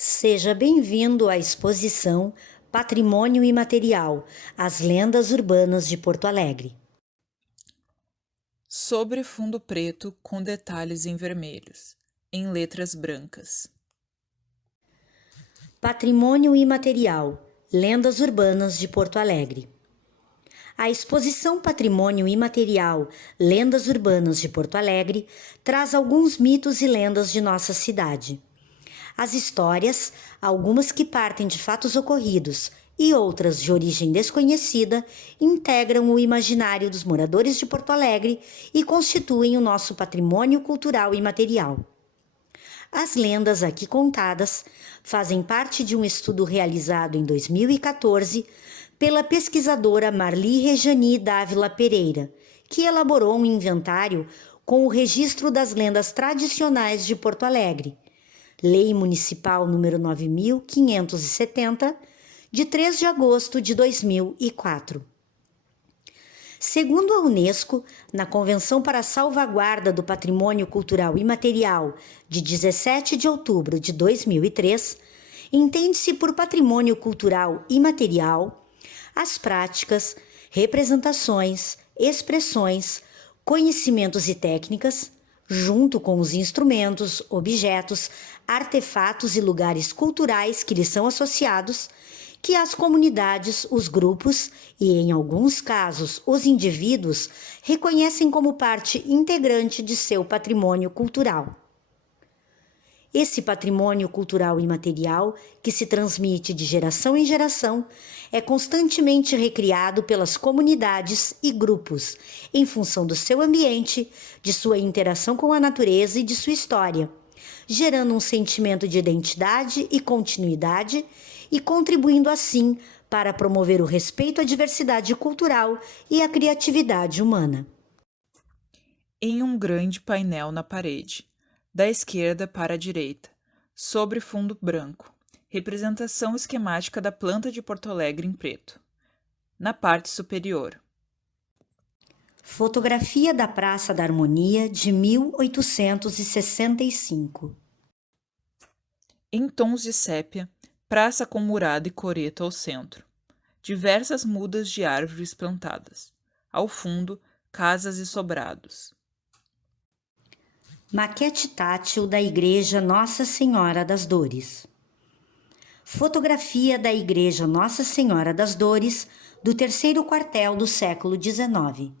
Seja bem-vindo à exposição Patrimônio Imaterial, as lendas urbanas de Porto Alegre. Sobre fundo preto com detalhes em vermelhos, em letras brancas. Patrimônio Imaterial, lendas urbanas de Porto Alegre. A exposição Patrimônio Imaterial, lendas urbanas de Porto Alegre traz alguns mitos e lendas de nossa cidade. As histórias, algumas que partem de fatos ocorridos e outras de origem desconhecida, integram o imaginário dos moradores de Porto Alegre e constituem o nosso patrimônio cultural e material. As lendas aqui contadas fazem parte de um estudo realizado em 2014 pela pesquisadora Marli Rejani Dávila Pereira, que elaborou um inventário com o registro das lendas tradicionais de Porto Alegre, Lei Municipal número 9.570, de 3 de agosto de 2004. Segundo a Unesco, na Convenção para a Salvaguarda do Patrimônio Cultural Imaterial, de 17 de outubro de 2003, entende-se por patrimônio cultural imaterial as práticas, representações, expressões, conhecimentos e técnicas, junto com os instrumentos, objetos, artefatos e lugares culturais que lhes são associados, que as comunidades, os grupos e, em alguns casos, os indivíduos reconhecem como parte integrante de seu patrimônio cultural. Esse patrimônio cultural imaterial, que se transmite de geração em geração, é constantemente recriado pelas comunidades e grupos, em função do seu ambiente, de sua interação com a natureza e de sua história, gerando um sentimento de identidade e continuidade e contribuindo assim para promover o respeito à diversidade cultural e à criatividade humana. Em um grande painel na parede, da esquerda para a direita, sobre fundo branco, representação esquemática da planta de Porto Alegre em preto. Na parte superior, Fotografia da Praça da Harmonia de 1865. em tons de sépia, praça com murada e coreto ao centro. Diversas mudas de árvores plantadas. Ao fundo, casas e sobrados. Maquete tátil da Igreja Nossa Senhora das Dores. Fotografia da Igreja Nossa Senhora das Dores do terceiro quartel do século XIX.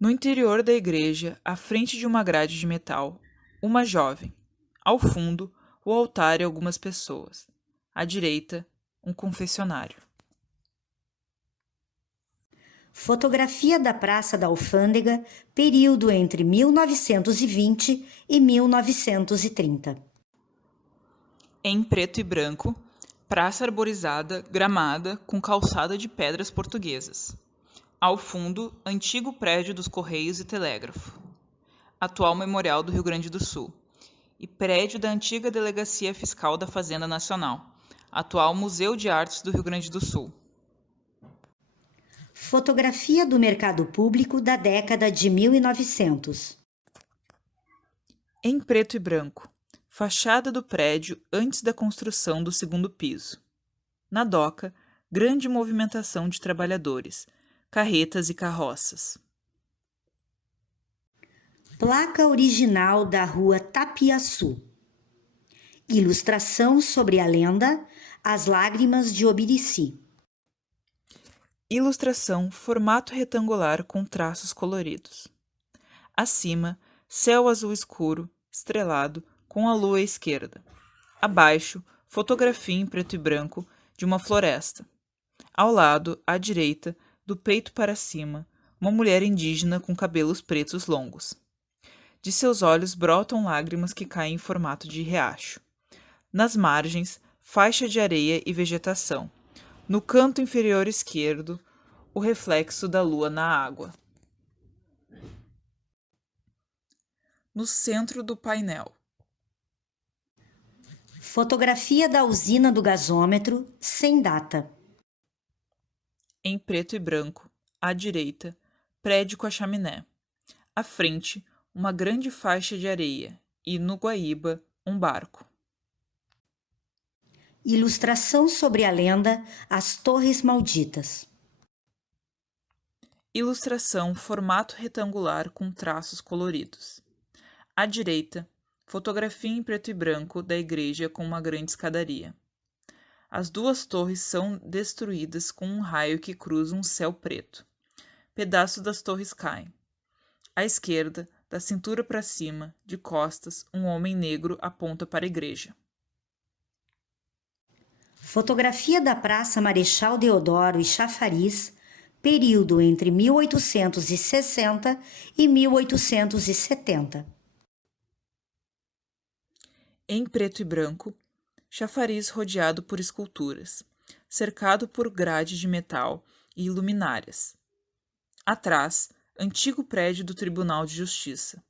No interior da igreja, à frente de uma grade de metal, uma jovem. Ao fundo, o altar e algumas pessoas. À direita, um confessionário. Fotografia da Praça da Alfândega, período entre 1920 e 1930. Em preto e branco, praça arborizada, gramada, com calçada de pedras portuguesas. Ao fundo, antigo prédio dos Correios e Telégrafo, atual Memorial do Rio Grande do Sul, e prédio da antiga Delegacia Fiscal da Fazenda Nacional, atual Museu de Artes do Rio Grande do Sul. Fotografia do mercado público da década de 1900. Em preto e branco, fachada do prédio antes da construção do segundo piso. Na doca, grande movimentação de trabalhadores, carretas e carroças. Placa original da rua Tapiaçu. Ilustração sobre a lenda As Lágrimas de Obirici. Ilustração formato retangular com traços coloridos. Acima, céu azul escuro, estrelado, com a lua à esquerda. Abaixo, fotografia em preto e branco de uma floresta. Ao lado, à direita, do peito para cima, uma mulher indígena com cabelos pretos longos. De seus olhos brotam lágrimas que caem em formato de riacho. Nas margens, faixa de areia e vegetação. No canto inferior esquerdo, o reflexo da lua na água. No centro do painel, Fotografia da usina do gasômetro, sem data. em preto e branco, à direita, prédio com a chaminé. À frente, uma grande faixa de areia e, no Guaíba, um barco. Ilustração sobre a lenda As Torres Malditas. Ilustração formato retangular com traços coloridos. À direita, fotografia em preto e branco da igreja com uma grande escadaria. As duas torres são destruídas com um raio que cruza um céu preto. Pedaços das torres caem. À esquerda, da cintura para cima, de costas, um homem negro aponta para a igreja. Fotografia da Praça Marechal Deodoro e Chafariz, período entre 1860 e 1870. Em preto e branco, chafariz rodeado por esculturas, cercado por grade de metal e luminárias. Atrás, antigo prédio do Tribunal de Justiça,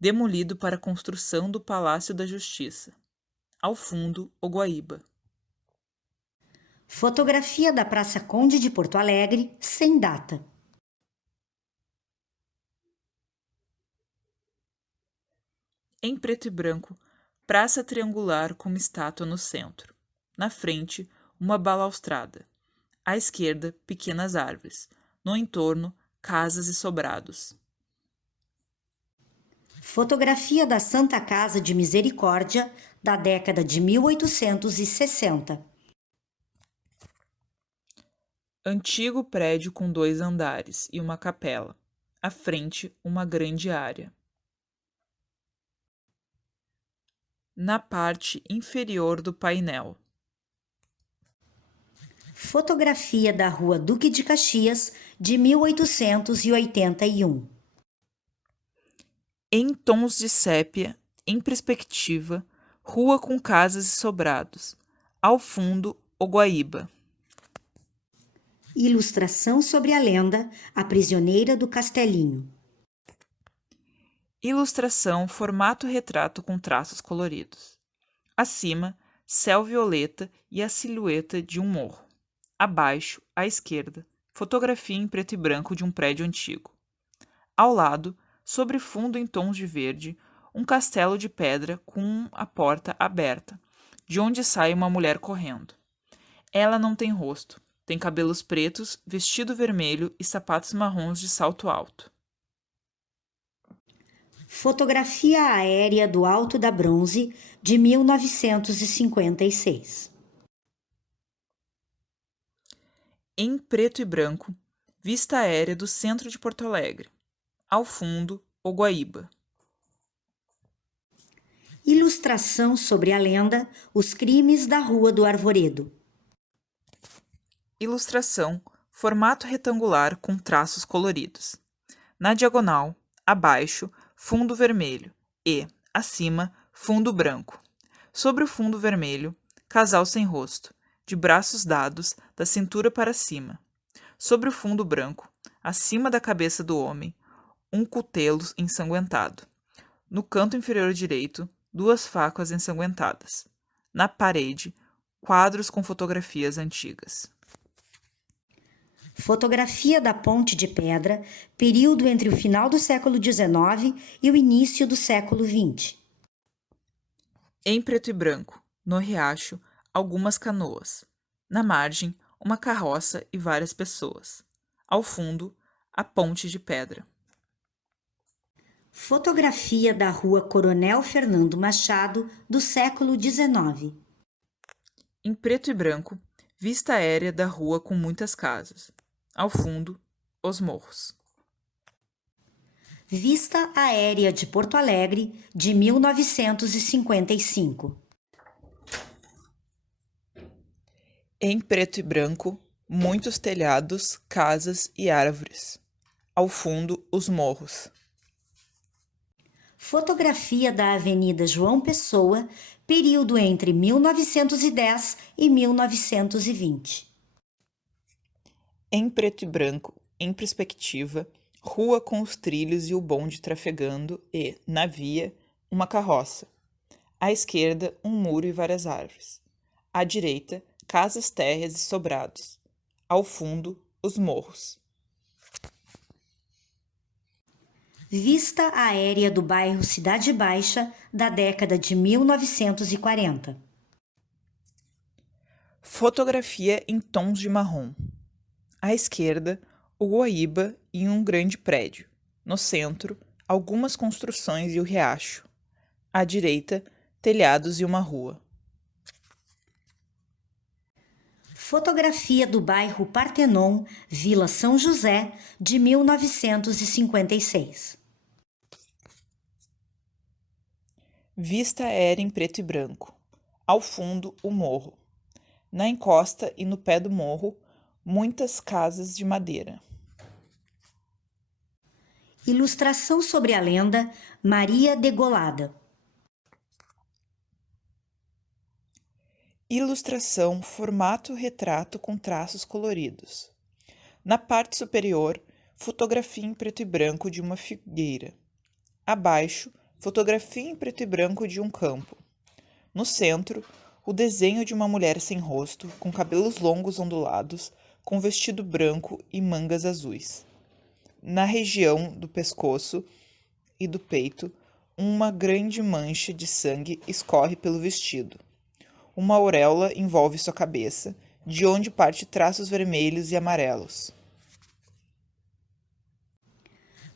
demolido para a construção do Palácio da Justiça. Ao fundo, o Guaíba. Fotografia da Praça Conde de Porto Alegre, sem data. Em preto e branco, praça triangular com uma estátua no centro. Na frente, uma balaustrada. À esquerda, pequenas árvores. No entorno, casas e sobrados. Fotografia da Santa Casa de Misericórdia, da década de 1860. Antigo prédio com 2 andares e uma capela. À frente, uma grande área. Na parte inferior do painel. Fotografia da Rua Duque de Caxias, de 1881. Em tons de sépia, em perspectiva, rua com casas e sobrados. Ao fundo, o Guaíba. Ilustração sobre a lenda A Prisioneira do Castelinho. Ilustração formato retrato com traços coloridos. Acima, céu violeta e a silhueta de um morro. Abaixo, à esquerda, fotografia em preto e branco de um prédio antigo. Ao lado, sobre fundo em tons de verde, um castelo de pedra com a porta aberta, de onde sai uma mulher correndo. Ela não tem rosto, tem cabelos pretos, vestido vermelho e sapatos marrons de salto alto. Fotografia aérea do Alto da Bronze, de 1956. Em preto e branco, vista aérea do centro de Porto Alegre. Ao fundo, o Guaíba. Ilustração sobre a lenda Os Crimes da Rua do Arvoredo. Ilustração formato retangular com traços coloridos. Na diagonal, abaixo, fundo vermelho e, acima, fundo branco. Sobre o fundo vermelho, casal sem rosto, de braços dados, da cintura para cima. Sobre o fundo branco, acima da cabeça do homem, um cutelo ensanguentado. No canto inferior direito, 2 facas ensanguentadas. Na parede, quadros com fotografias antigas. Fotografia da Ponte de Pedra, período entre o final do século XIX e o início do século XX. Em preto e branco, no riacho, algumas canoas. Na margem, uma carroça e várias pessoas. Ao fundo, a ponte de pedra. Fotografia da Rua Coronel Fernando Machado, do século XIX. Em preto e branco, vista aérea da rua com muitas casas. Ao fundo, os morros. Vista aérea de Porto Alegre, de 1955. Em preto e branco, muitos telhados, casas e árvores. Ao fundo, os morros. Fotografia da Avenida João Pessoa, período entre 1910 e 1920. Em preto e branco, em perspectiva, rua com os trilhos e o bonde trafegando e, na via, uma carroça. À esquerda, um muro e várias árvores. À direita, casas térreas e sobrados. Ao fundo, os morros. Vista aérea do bairro Cidade Baixa, da década de 1940. Fotografia em tons de marrom. À esquerda, o Guaíba e um grande prédio. No centro, algumas construções e o riacho. À direita, telhados e uma rua. Fotografia do bairro Partenon, Vila São José, de 1956. Vista aérea em preto e branco. Ao fundo, o morro. Na encosta e no pé do morro, muitas casas de madeira. Ilustração sobre a lenda Maria Degolada. Ilustração formato retrato com traços coloridos. Na parte superior, fotografia em preto e branco de uma figueira. Abaixo, fotografia em preto e branco de um campo. No centro, o desenho de uma mulher sem rosto, com cabelos longos ondulados, com vestido branco e mangas azuis. Na região do pescoço e do peito, uma grande mancha de sangue escorre pelo vestido. Uma auréola envolve sua cabeça, de onde parte traços vermelhos e amarelos.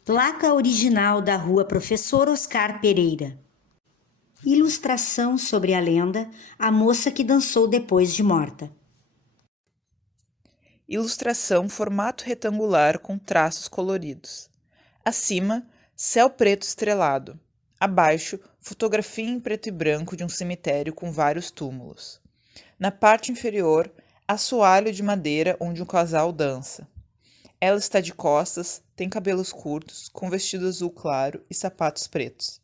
Placa original da Rua Professor Oscar Pereira. Ilustração sobre a lenda A Moça que Dançou Depois de Morta. Ilustração formato retangular com traços coloridos. Acima, céu preto estrelado. Abaixo, fotografia em preto e branco de um cemitério com vários túmulos. Na parte inferior, assoalho de madeira onde um casal dança. Ela está de costas, tem cabelos curtos, com vestido azul claro e sapatos pretos.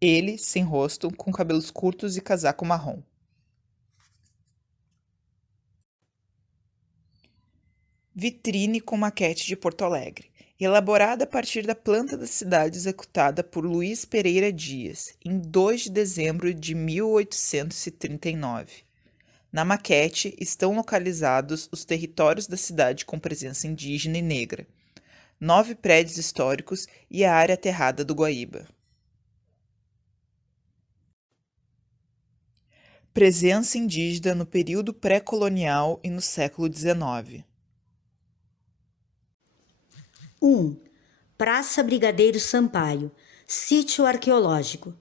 Ele, sem rosto, com cabelos curtos e casaco marrom. Vitrine com maquete de Porto Alegre, elaborada a partir da planta da cidade executada por Luiz Pereira Dias, em 2 de dezembro de 1839. Na maquete estão localizados os territórios da cidade com presença indígena e negra, 9 prédios históricos e a área aterrada do Guaíba. Presença indígena no período pré-colonial e no século XIX. 1. Praça Brigadeiro Sampaio, sítio arqueológico.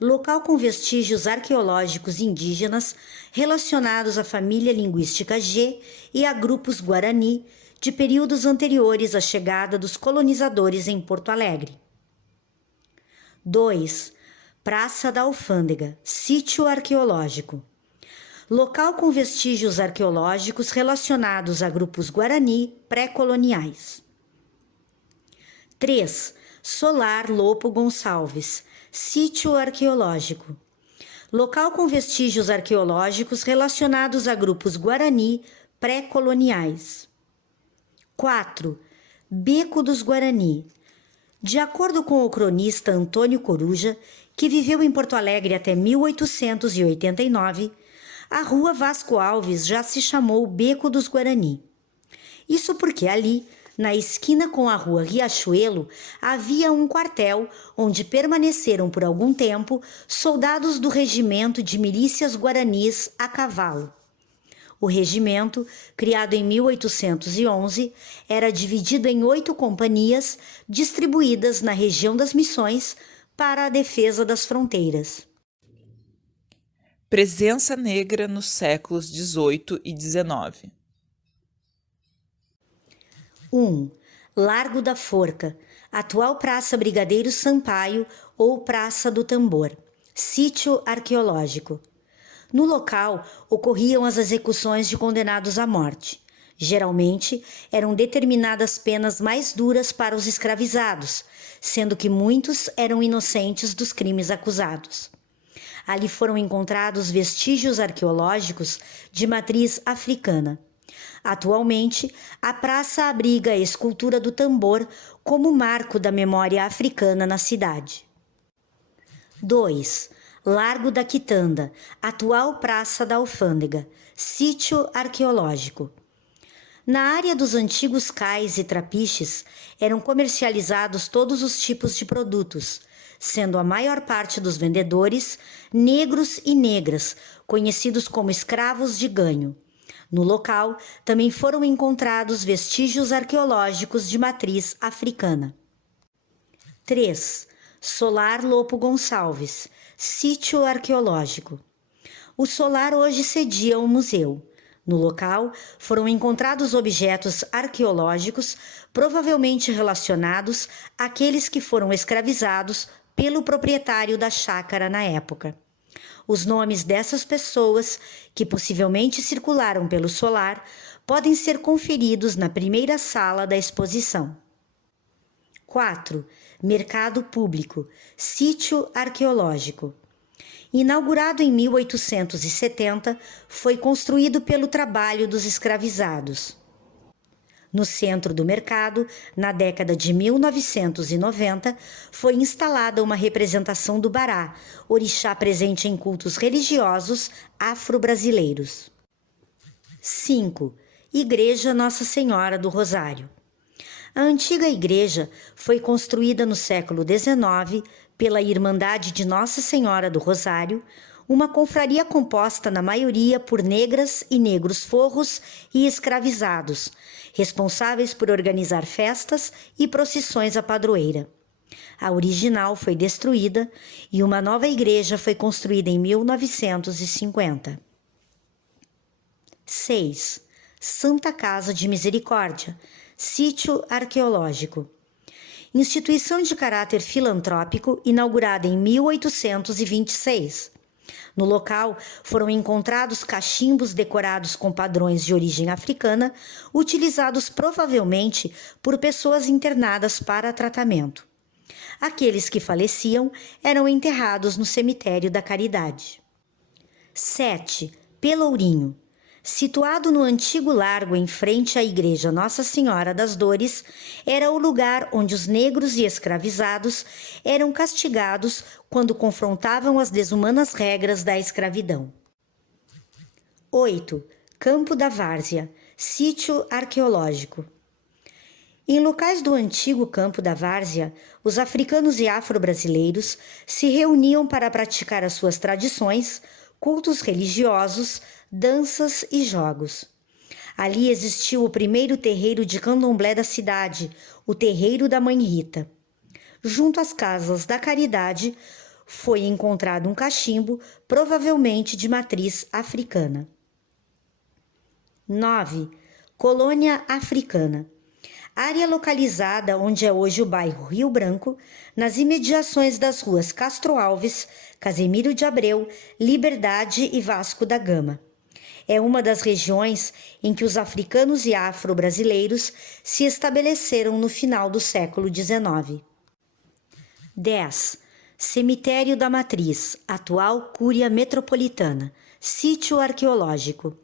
Local com vestígios arqueológicos indígenas relacionados à família linguística G e a grupos Guarani de períodos anteriores à chegada dos colonizadores em Porto Alegre. 2. Praça da Alfândega, sítio arqueológico. Local com vestígios arqueológicos relacionados a grupos Guarani pré-coloniais. 3. Solar Lopo Gonçalves, sítio arqueológico. Local com vestígios arqueológicos relacionados a grupos Guarani pré-coloniais. 4. Beco dos Guarani. De acordo com o cronista Antônio Coruja, que viveu em Porto Alegre até 1889, a Rua Vasco Alves já se chamou Beco dos Guarani. Isso porque ali, na esquina com a Rua Riachuelo, havia um quartel onde permaneceram por algum tempo soldados do Regimento de Milícias Guaranis a cavalo. O regimento, criado em 1811, era dividido em 8 companhias distribuídas na região das Missões para a defesa das fronteiras. Presença negra nos séculos XVIII e XIX. 1. Largo da Forca, atual Praça Brigadeiro Sampaio ou Praça do Tambor, sítio arqueológico. No local ocorriam as execuções de condenados à morte. Geralmente eram determinadas penas mais duras para os escravizados, sendo que muitos eram inocentes dos crimes acusados. Ali foram encontrados vestígios arqueológicos de matriz africana. Atualmente, a praça abriga a escultura do tambor como marco da memória africana na cidade. 2. Largo da Quitanda, atual Praça da Alfândega, sítio arqueológico. Na área dos antigos cais e trapiches, eram comercializados todos os tipos de produtos, sendo a maior parte dos vendedores negros e negras, conhecidos como escravos de ganho. No local, também foram encontrados vestígios arqueológicos de matriz africana. 3. Solar Lopo Gonçalves, sítio arqueológico. O solar hoje cedia um museu. No local, foram encontrados objetos arqueológicos, provavelmente relacionados àqueles que foram escravizados pelo proprietário da chácara na época. Os nomes dessas pessoas, que possivelmente circularam pelo solar, podem ser conferidos na primeira sala da exposição. 4. Mercado Público, sítio arqueológico. Inaugurado em 1870, foi construído pelo trabalho dos escravizados. No centro do mercado, na década de 1990, foi instalada uma representação do Bará, orixá presente em cultos religiosos afro-brasileiros. 5. Igreja Nossa Senhora do Rosário. A antiga igreja foi construída no século XIX pela Irmandade de Nossa Senhora do Rosário, uma confraria composta na maioria por negras e negros forros e escravizados, responsáveis por organizar festas e procissões à padroeira. A original foi destruída e uma nova igreja foi construída em 1950. 6. Santa Casa de Misericórdia, sítio arqueológico. Instituição de caráter filantrópico inaugurada em 1826. No local, foram encontrados cachimbos decorados com padrões de origem africana, utilizados provavelmente por pessoas internadas para tratamento. Aqueles que faleciam eram enterrados no cemitério da Caridade. 7. Pelourinho. Situado no antigo largo em frente à igreja Nossa Senhora das Dores, era o lugar onde os negros e escravizados eram castigados quando confrontavam as desumanas regras da escravidão. 8. Campo da Várzea, sítio arqueológico. Em locais do antigo Campo da Várzea, os africanos e afro-brasileiros se reuniam para praticar as suas tradições, cultos religiosos, danças e jogos. Ali existiu o primeiro terreiro de candomblé da cidade, o Terreiro da Mãe Rita. Junto às Casas da Caridade, foi encontrado um cachimbo, provavelmente de matriz africana. 9. Colônia Africana. Área localizada onde é hoje o bairro Rio Branco, nas imediações das ruas Castro Alves, Casemiro de Abreu, Liberdade e Vasco da Gama. É uma das regiões em que os africanos e afro-brasileiros se estabeleceram no final do século XIX. 10. Cemitério da Matriz, atual Cúria Metropolitana, sítio arqueológico.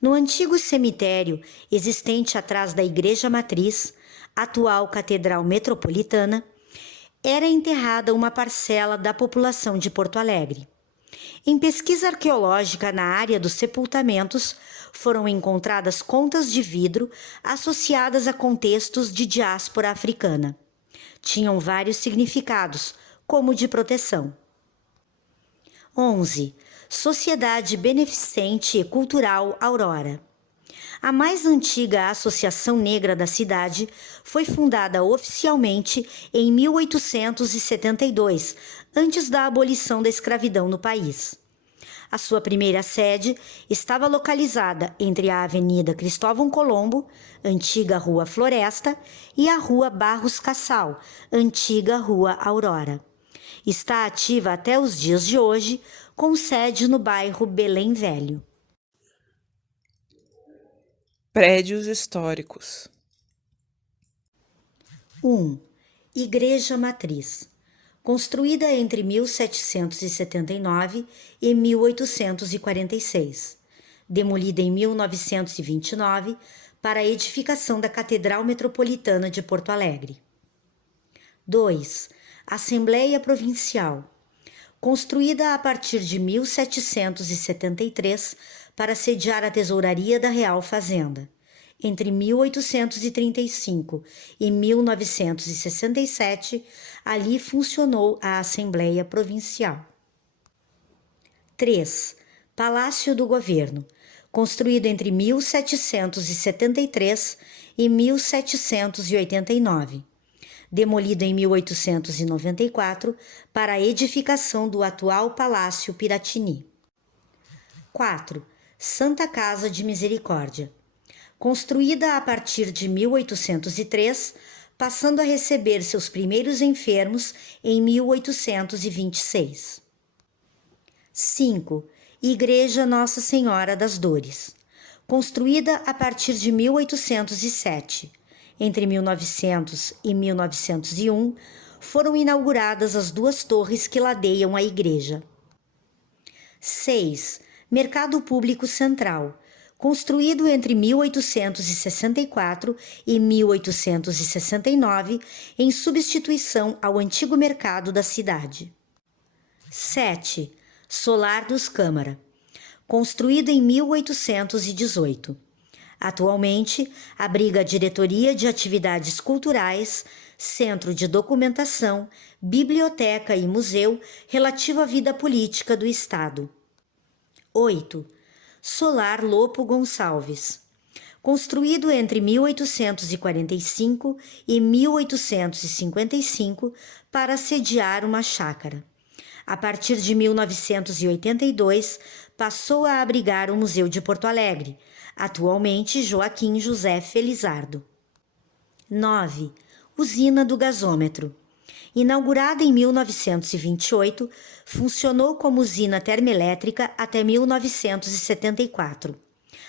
No antigo cemitério, existente atrás da Igreja Matriz, atual Catedral Metropolitana, era enterrada uma parcela da população de Porto Alegre. Em pesquisa arqueológica na área dos sepultamentos, foram encontradas contas de vidro associadas a contextos de diáspora africana. Tinham vários significados, como de proteção. 11. Sociedade Beneficente e Cultural Aurora. A mais antiga associação negra da cidade foi fundada oficialmente em 1872, antes da abolição da escravidão no país. A sua primeira sede estava localizada entre a Avenida Cristóvão Colombo, antiga Rua Floresta, e a Rua Barros Cassal, antiga Rua Aurora. Está ativa até os dias de hoje, com sede no bairro Belém Velho. Prédios históricos. 1. Igreja Matriz. Construída entre 1779 e 1846. Demolida em 1929 para a edificação da Catedral Metropolitana de Porto Alegre. 2. Assembleia Provincial. Construída a partir de 1773 para sediar a tesouraria da Real Fazenda. Entre 1835 e 1967, ali funcionou a Assembleia Provincial. 3. Palácio do Governo. construído entre 1773 e 1789, demolido em 1894 para a edificação do atual Palácio Piratini. 4. Santa Casa de Misericórdia, construída a partir de 1803, passando a receber seus primeiros enfermos em 1826. 5. Igreja Nossa Senhora das Dores, construída a partir de 1807. Entre 1900 e 1901, foram inauguradas as 2 torres que ladeiam a igreja. 6. Mercado Público Central, construído entre 1864 e 1869, em substituição ao antigo mercado da cidade. 7. Solar dos Câmara, construído em 1818. Atualmente, abriga a Diretoria de Atividades Culturais, Centro de Documentação, Biblioteca e Museu relativo à vida política do Estado. 8. Solar Lopo Gonçalves, construído entre 1845 e 1855 para sediar uma chácara. A partir de 1982, passou a abrigar o Museu de Porto Alegre, atualmente Joaquim José Felizardo. 9. Usina do Gasômetro. Inaugurada em 1928, funcionou como usina termoelétrica até 1974.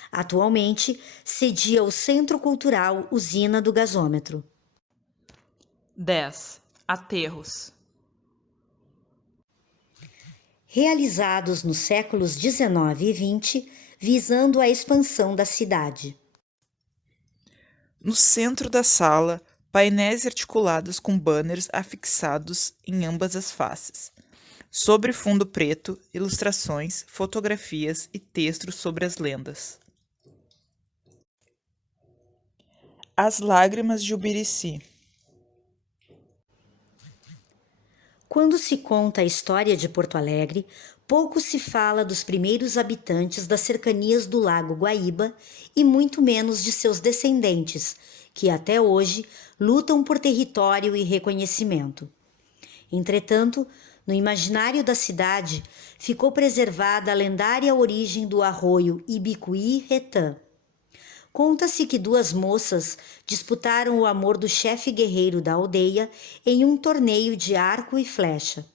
Atualmente, cedia o Centro Cultural Usina do Gasômetro. 10. Aterros. Realizados nos séculos XIX e XX, visando a expansão da cidade. No centro da sala, painéis articulados com banners afixados em ambas as faces. Sobre fundo preto, ilustrações, fotografias e textos sobre as lendas. As Lágrimas de Ubirici. Quando se conta a história de Porto Alegre, pouco se fala dos primeiros habitantes das cercanias do Lago Guaíba e muito menos de seus descendentes, que até hoje lutam por território e reconhecimento. Entretanto, no imaginário da cidade, ficou preservada a lendária origem do arroio Ibicuí-Retã. Conta-se que 2 moças disputaram o amor do chefe guerreiro da aldeia em um torneio de arco e flecha.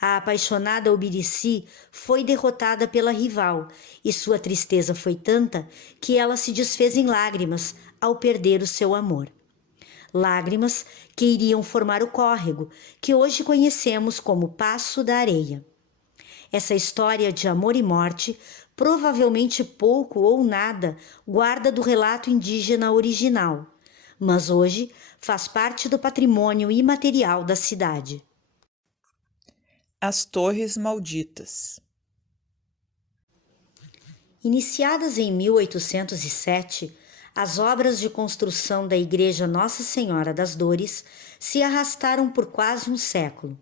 A apaixonada Ubirici foi derrotada pela rival e sua tristeza foi tanta que ela se desfez em lágrimas ao perder o seu amor. Lágrimas que iriam formar o córrego, que hoje conhecemos como Passo da Areia. Essa história de amor e morte, provavelmente pouco ou nada, guarda do relato indígena original, mas hoje faz parte do patrimônio imaterial da cidade. As Torres Malditas. Iniciadas em 1807, as obras de construção da Igreja Nossa Senhora das Dores se arrastaram por quase um século.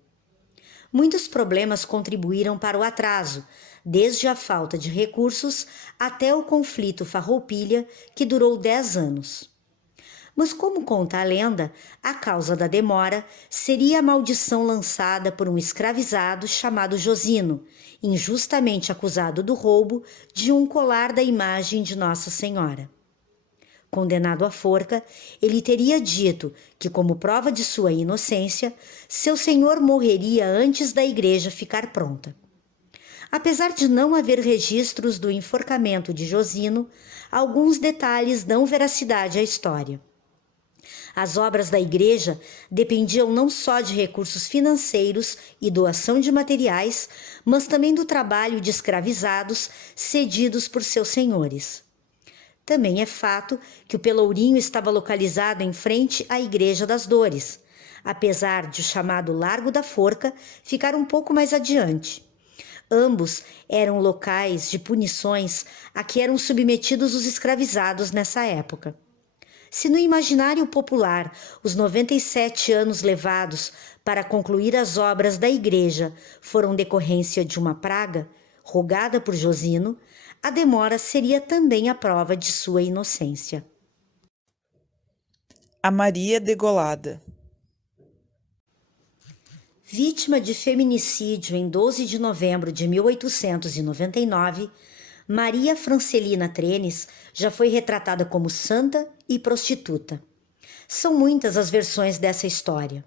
Muitos problemas contribuíram para o atraso, desde a falta de recursos até o conflito Farroupilha, que durou 10 anos. Mas, como conta a lenda, a causa da demora seria a maldição lançada por um escravizado chamado Josino, injustamente acusado do roubo de um colar da imagem de Nossa Senhora. Condenado à forca, ele teria dito que, como prova de sua inocência, seu senhor morreria antes da igreja ficar pronta. Apesar de não haver registros do enforcamento de Josino, alguns detalhes dão veracidade à história. As obras da igreja dependiam não só de recursos financeiros e doação de materiais, mas também do trabalho de escravizados cedidos por seus senhores. Também é fato que o Pelourinho estava localizado em frente à Igreja das Dores, apesar de o chamado Largo da Forca ficar um pouco mais adiante. Ambos eram locais de punições a que eram submetidos os escravizados nessa época. Se no imaginário popular os 97 anos levados para concluir as obras da igreja foram decorrência de uma praga, rogada por Josino, a demora seria também a prova de sua inocência. A Maria degolada. Vítima de feminicídio em 12 de novembro de 1899, Maria Francelina Trenes já foi retratada como santa e prostituta. São muitas as versões dessa história.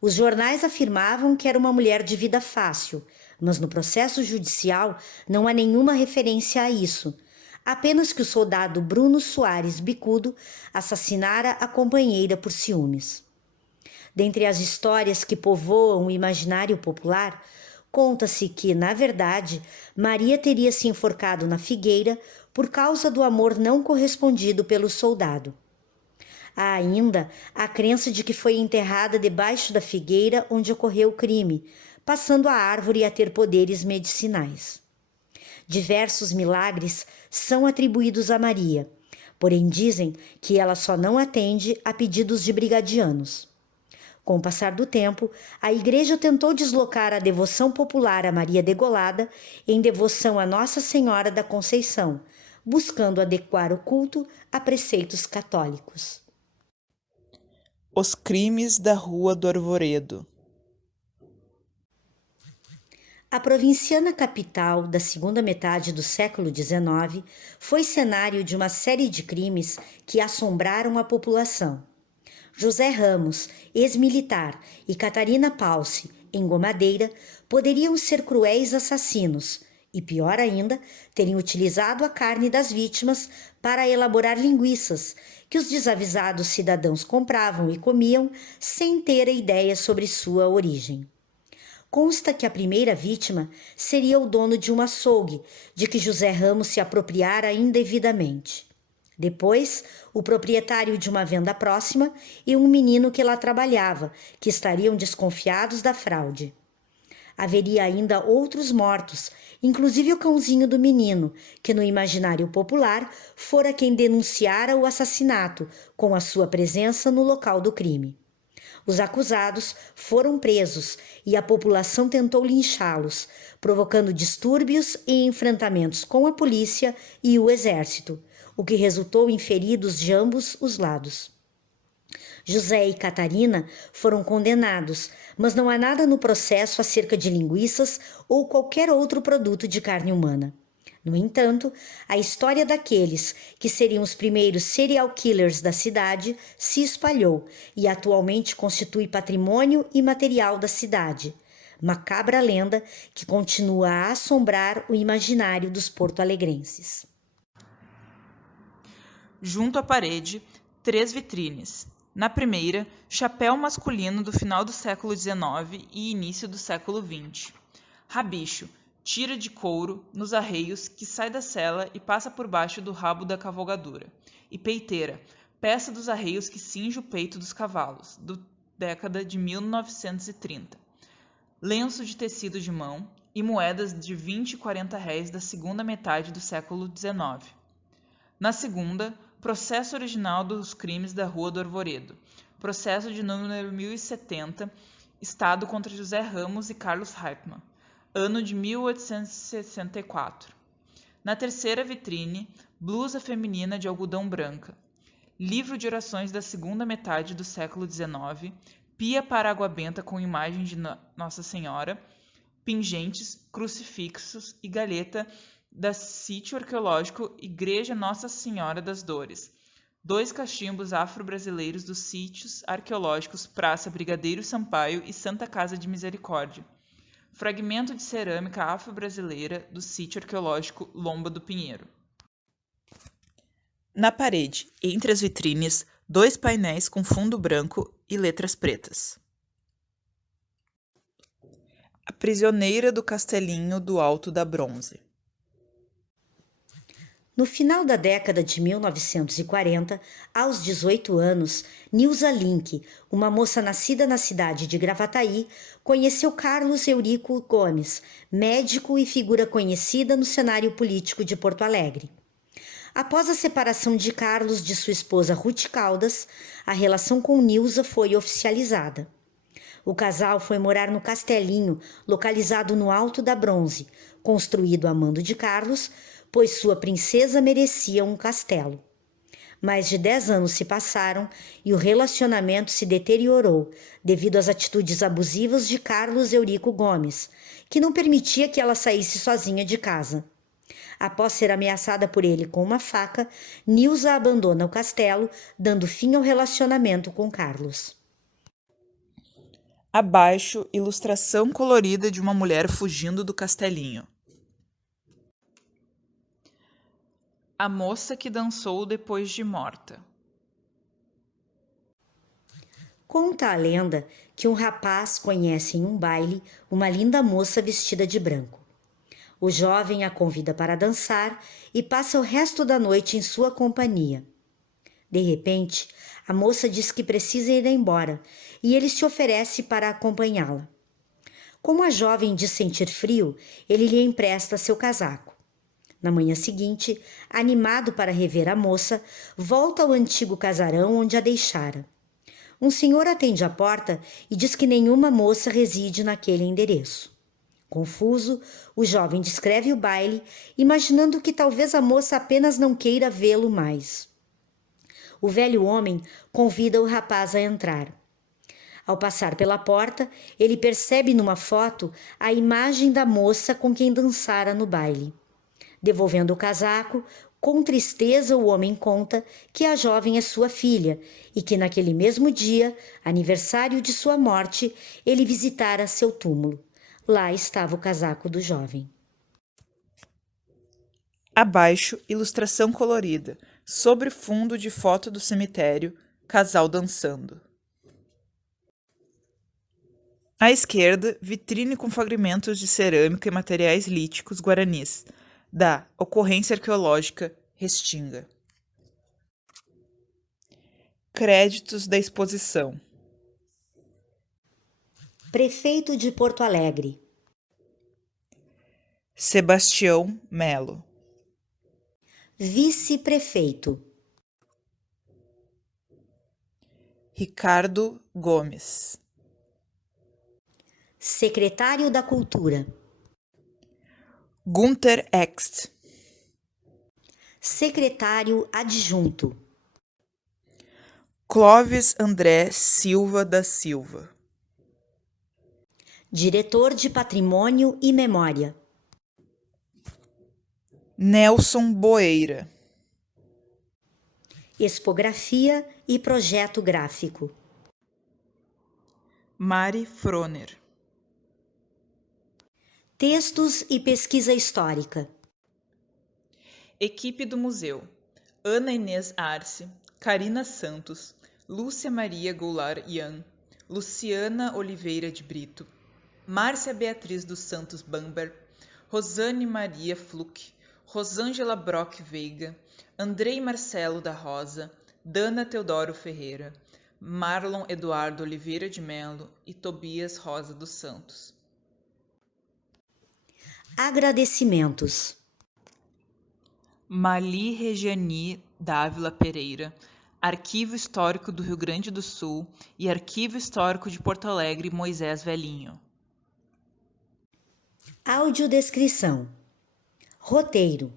Os jornais afirmavam que era uma mulher de vida fácil, mas no processo judicial não há nenhuma referência a isso, apenas que o soldado Bruno Soares Bicudo assassinara a companheira por ciúmes. Dentre as histórias que povoam o imaginário popular, conta-se que, na verdade, Maria teria se enforcado na figueira por causa do amor não correspondido pelo soldado. Há ainda a crença de que foi enterrada debaixo da figueira onde ocorreu o crime, passando a árvore a ter poderes medicinais. Diversos milagres são atribuídos a Maria, porém dizem que ela só não atende a pedidos de brigadianos. Com o passar do tempo, a Igreja tentou deslocar a devoção popular a Maria degolada em devoção a Nossa Senhora da Conceição, buscando adequar o culto a preceitos católicos. Os crimes da Rua do Arvoredo. A provinciana capital da segunda metade do século XIX foi cenário de uma série de crimes que assombraram a população. José Ramos, ex-militar, e Catarina Palce, engomadeira, poderiam ser cruéis assassinos e, pior ainda, terem utilizado a carne das vítimas para elaborar linguiças que os desavisados cidadãos compravam e comiam sem ter a ideia sobre sua origem. Consta que a primeira vítima seria o dono de um açougue, de que José Ramos se apropriara indevidamente. Depois, o proprietário de uma venda próxima e um menino que lá trabalhava, que estariam desconfiados da fraude. Haveria ainda outros mortos, inclusive o cãozinho do menino, que no imaginário popular fora quem denunciara o assassinato, com a sua presença no local do crime. Os acusados foram presos e a população tentou linchá-los, provocando distúrbios e enfrentamentos com a polícia e o exército, o que resultou em feridos de ambos os lados. José e Catarina foram condenados, mas não há nada no processo acerca de linguiças ou qualquer outro produto de carne humana. No entanto, a história daqueles que seriam os primeiros serial killers da cidade se espalhou e atualmente constitui patrimônio imaterial da cidade. Macabra lenda que continua a assombrar o imaginário dos porto-alegrenses. Junto à parede, 3 vitrines. Na primeira, chapéu masculino do final do século XIX e início do século XX. Rabicho, tira de couro nos arreios que sai da sela e passa por baixo do rabo da cavalgadura. E peiteira, peça dos arreios que cinge o peito dos cavalos, do década de 1930. Lenço de tecido de mão e moedas de 20 e 40 réis da segunda metade do século XIX. Na segunda, processo original dos crimes da Rua do Arvoredo, processo de número 1070, Estado contra José Ramos e Carlos Reitman, ano de 1864. Na terceira vitrine, blusa feminina de algodão branca, livro de orações da segunda metade do século XIX, pia para água benta com imagem de Nossa Senhora, pingentes, crucifixos e galheta da Sítio Arqueológico Igreja Nossa Senhora das Dores, 2 cachimbos afro-brasileiros dos sítios arqueológicos Praça Brigadeiro Sampaio e Santa Casa de Misericórdia, fragmento de cerâmica afro-brasileira do sítio arqueológico Lomba do Pinheiro. Na parede, entre as vitrines, 2 painéis com fundo branco e letras pretas. A prisioneira do Castelinho do Alto da Bronze. No final da década de 1940, aos 18 anos, Nilza Link, uma moça nascida na cidade de Gravataí, conheceu Carlos Eurico Gomes, médico e figura conhecida no cenário político de Porto Alegre. Após a separação de Carlos de sua esposa Ruth Caldas, a relação com Nilza foi oficializada. O casal foi morar no Castelinho, localizado no Alto da Bronze, construído a mando de Carlos, pois sua princesa merecia um castelo. Mais de 10 anos se passaram e o relacionamento se deteriorou devido às atitudes abusivas de Carlos Eurico Gomes, que não permitia que ela saísse sozinha de casa. Após ser ameaçada por ele com uma faca, Nilza abandona o castelo, dando fim ao relacionamento com Carlos. Abaixo, ilustração colorida de uma mulher fugindo do castelinho. A moça que dançou depois de morta. Conta a lenda que um rapaz conhece em um baile uma linda moça vestida de branco. O jovem a convida para dançar e passa o resto da noite em sua companhia. De repente, a moça diz que precisa ir embora e ele se oferece para acompanhá-la. Como a jovem diz sentir frio, ele lhe empresta seu casaco. Na manhã seguinte, animado para rever a moça, volta ao antigo casarão onde a deixara. Um senhor atende a porta e diz que nenhuma moça reside naquele endereço. Confuso, o jovem descreve o baile, imaginando que talvez a moça apenas não queira vê-lo mais. O velho homem convida o rapaz a entrar. Ao passar pela porta, ele percebe numa foto a imagem da moça com quem dançara no baile. Devolvendo o casaco, com tristeza o homem conta que a jovem é sua filha e que naquele mesmo dia, aniversário de sua morte, ele visitara seu túmulo. Lá estava o casaco do jovem. Abaixo, ilustração colorida. Sobre fundo de foto do cemitério, casal dançando. À esquerda, vitrine com fragmentos de cerâmica e materiais líticos guaranis, da Ocorrência Arqueológica Restinga. Créditos da exposição. Prefeito de Porto Alegre. Sebastião Melo. Vice-prefeito. Ricardo Gomes. Secretário da Cultura. Gunther Ext. Secretário adjunto. Clóvis André Silva da Silva. Diretor de Patrimônio e Memória. Nelson Boeira. Expografia e projeto gráfico. Mari Froner. Textos e pesquisa histórica. Equipe do museu: Ana Inês Arce, Carina Santos, Lúcia Maria Goulart Ian, Luciana Oliveira de Brito, Márcia Beatriz dos Santos Bamber, Rosane Maria Fluck, Rosângela Brock Veiga, Andrei Marcelo da Rosa, Dana Teodoro Ferreira, Marlon Eduardo Oliveira de Melo e Tobias Rosa dos Santos. Agradecimentos. Mali Regiani Dávila Pereira, Arquivo Histórico do Rio Grande do Sul e Arquivo Histórico de Porto Alegre Moisés Velhinho. Audiodescrição. Roteiro.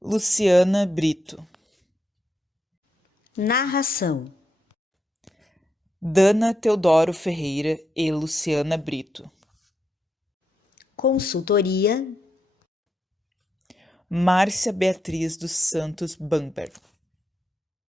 Luciana Brito. Narração. Dana Teodoro Ferreira e Luciana Brito. Consultoria. Márcia Beatriz dos Santos Bamber.